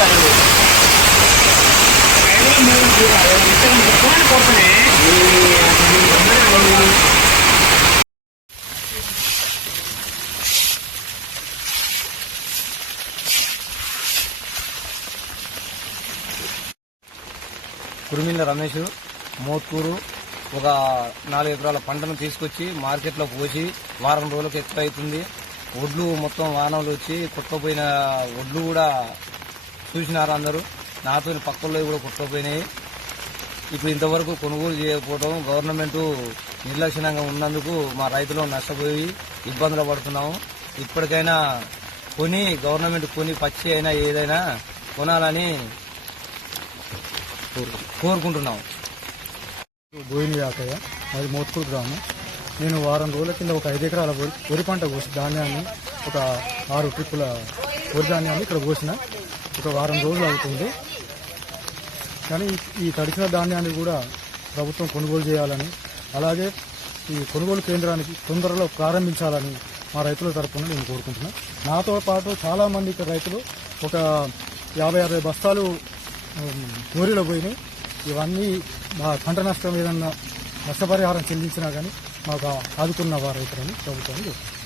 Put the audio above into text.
Zero కురిమిల్ల Ramesh Mothkur ఒక నాలుగు ఎకరాల పంటను తీసుకొచ్చి మార్కెట్లో పోసి వారం రోజులకు ఎక్కువ అవుతుంది. ఒడ్లు మొత్తం వానలు వచ్చి కుట్టపోయిన ఒడ్లు కూడా చూసినారు అందరూ. నాతో పక్కల్లో కూడా కుట్టపోయినాయి ఇప్పుడు ఇంతవరకు కొనుగోలు చేయకపోవడం గవర్నమెంట్ నిర్లక్ష్యంగా ఉన్నందుకు మా రైతులు నష్టపోయి ఇబ్బందులు పడుతున్నాము. ఇప్పటికైనా కొని గవర్నమెంట్ కొని పచ్చి అయినా ఏదైనా కొనాలని కోరుకుంటున్నాం గోవింద యాకయ్య అది మోత్కూరు గ్రామం. నేను వారం రోజుల కింద ఒక ఐదు ఎకరాల వరి వరి పంట కోసి ధాన్యాన్ని ఒక ఆరు ట్రిప్పుల వరి ధాన్యాన్ని ఇక్కడ కోసిన. ఒక వారం రోజులు అవుతుంది. కానీ ఈ తడిసిన ధాన్యాన్ని కూడా ప్రభుత్వం కొనుగోలు చేయాలని అలాగే ఈ కొనుగోలు కేంద్రానికి తొందరలో ప్రారంభించాలని మా రైతుల తరపున నేను కోరుకుంటున్నాను నాతో పాటు చాలామంది రైతులు ఒక యాభై అరవై బస్తాలు ఉమ్, పోయినాయి. ఇవన్నీ మా పంట నష్టం ఏదన్నా నష్టపరిహారం చెల్లించినా కానీ మాకు ఆదుకున్న వారు రైతులని ప్రభుత్వాన్ని కోరుకుంటున్నాను.